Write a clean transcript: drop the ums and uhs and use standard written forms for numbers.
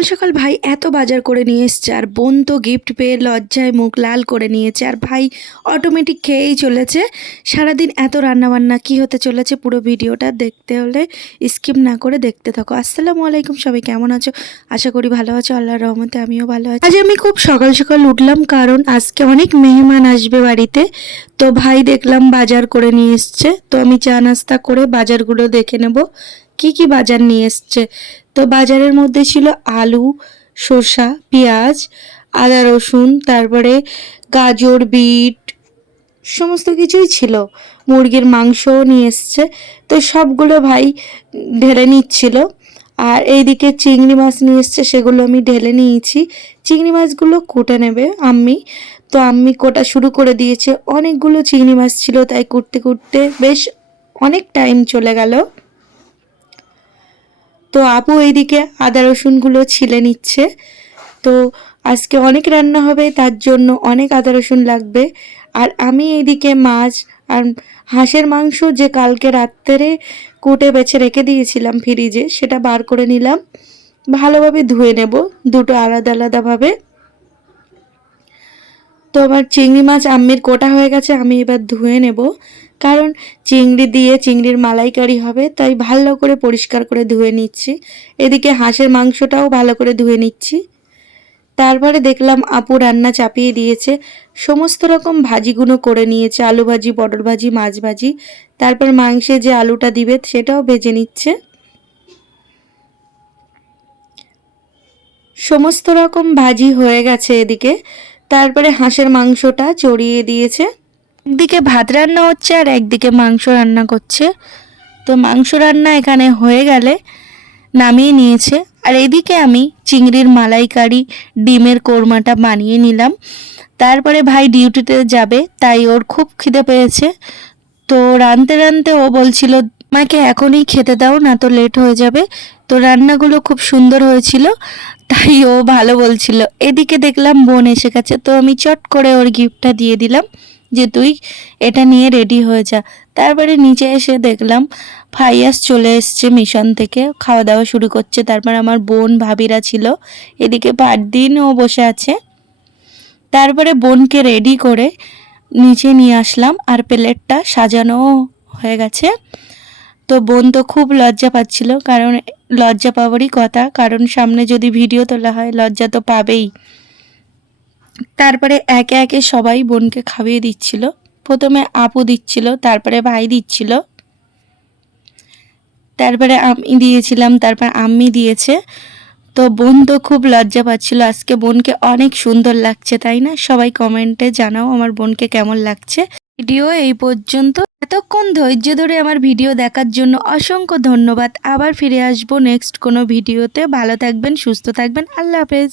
সকাল সকাল ভাই এত বাজার করে নিয়ে এসছে, আর বোন তো গিফট পেয়ে লজ্জায় মুখ লাল করে নিয়েছে, আর ভাই অটোমেটিক খেয়েই চলেছে। সারাদিন এত রান্নাবান্না কি হতে চলেছে পুরো ভিডিওটা দেখতে হলে স্কিপ না করে দেখতে থাকো। আসসালামু আলাইকুম, সবাই কেমন আছো? আশা করি ভালো আছো, আল্লাহর রহমতে আমিও ভালো আছি। আজ আমি খুব সকাল সকাল উঠলাম, কারণ আজকে অনেক মেহমান আসবে বাড়িতে। তো ভাই দেখলাম বাজার করে নিয়ে এসছে, তো আমি চা নাস্তা করে বাজারগুলো দেখে নেব কি কি বাজার নিয়ে এসছে। তো বাজারের মধ্যে ছিল আলু, শসা, পেঁয়াজ, আদা রসুন, তারপরে গাজর, বিট, সমস্ত কিছুই ছিল। মুরগির মাংসও নিয়ে এসছে। তো সবগুলো ভাই ঢেলে নিচ্ছিল। আর এইদিকে চিংড়ি মাছ নিয়ে এসছে, সেগুলো আমি ঢেলে নিয়েছি। চিংড়ি মাছগুলো কুটে নেবে আম্মি, তো আম্মি কোটা শুরু করে দিয়েছে। অনেকগুলো চিংড়ি মাছ ছিল, তাই কুটতে কুটতে বেশ অনেক টাইম চলে গেল। তো আপু এইদিকে আদা রসুনগুলো ছিলে নিচ্ছে। তো আজকে অনেক রান্না হবে, তার জন্য অনেক আদা রসুন লাগবে। আর আমি এইদিকে মাছ আর হাঁসের মাংস যে কালকে রাত্রে কুটে বেছে রেখে দিয়েছিলাম ফ্রিজে, সেটা বার করে নিলাম। ভালোভাবে ধুয়ে নেব দুটো আলাদা আলাদাভাবে। তো আমার চিংড়ি মাছ আম্মির কোটা হয়ে গেছে, আমি এবার ধুয়ে নেব, কারণ চিংড়ি দিয়ে চিংড়ির মালাইকারি হবে, তাই ভালো করে পরিষ্কার করে ধুয়ে নিচ্ছি। এদিকে হাঁসের মাংসটাও ভালো করে ধুয়ে নিচ্ছি। তারপরে দেখলাম আপু রান্না চাপিয়ে দিয়েছে, সমস্ত রকম ভাজিগুলো করে নিয়েছে, আলু ভাজি, পটল ভাজি, মাছ ভাজি। তারপর মাংসে যে আলুটা দিবে সেটাও ভেজে নিচ্ছে। সমস্ত রকম ভাজি হয়ে গেছে এদিকে। তারপরে হাঁসের মাংসটা চড়িয়ে দিয়েছে। একদিকে ভাত রান্না হচ্ছে আর একদিকে মাংস রান্না করছে। তো মাংস রান্না এখানে হয়ে গেলে নামিয়ে নিয়েছে। আর এদিকে আমি চিংড়ির মালাইকারি, ডিমের কোরমাটা বানিয়ে নিলাম। তারপরে ভাই ডিউটিতে যাবে, তাই ওর খুব খিদে পেয়েছে। তো রাঁধতে রাঁধতে ও বলছিল আমাকে এখনই খেতে দাও, না তো লেট হয়ে যাবে। তো রান্নাগুলো খুব সুন্দর হয়েছিল, তাই ও ভালো বলছিল। এদিকে দেখলাম বোন এসে গেছে, তো আমি চট করে ওর গিফটটা দিয়ে দিলাম যে তুই এটা নিয়ে রেডি হয়ে যা। তারপরে নিচে এসে দেখলাম ফাইয়াস চলে এসছে মিশন থেকে, খাওয়া দাওয়া শুরু করছে। তারপর আমার বোন ভাবিরা ছিল, এদিকে দিনও বসে আছে। তারপরে বোনকে রেডি করে নিচে নিয়ে আসলাম, আর প্লেটটা সাজানো হয়ে গেছে। তো বোন তো খুব লজ্জা পাচ্ছিল, কারণ লজ্জা পাওয়ারই কথা, কারণ সামনে যদি ভিডিও তোলা হয় লজ্জা তো পাবেই। তারপরে একে একে সবাই বোনকে খাইয়ে দিচ্ছিল। প্রথমে আপু দিচ্ছিল, তারপরে ভাই দিচ্ছিল, তারপরে আমি দিয়েছিলাম, তারপর আম্মি দিয়েছে। তো বোন তো খুব লজ্জা পাচ্ছিল। আজকে বোনকে অনেক সুন্দর লাগছে, তাই না? সবাই কমেন্টে জানাও আমার বোনকে কেমন লাগছে। ভিডিও এই পর্যন্ত। এতক্ষণ ধৈর্য ধরে আমার ভিডিও দেখার জন্য অসংখ্য ধন্যবাদ। আবার ফিরে আসবো নেক্সট কোনো ভিডিওতে। ভালো থাকবেন, সুস্থ থাকবেন, আল্লাহ হাফেজ।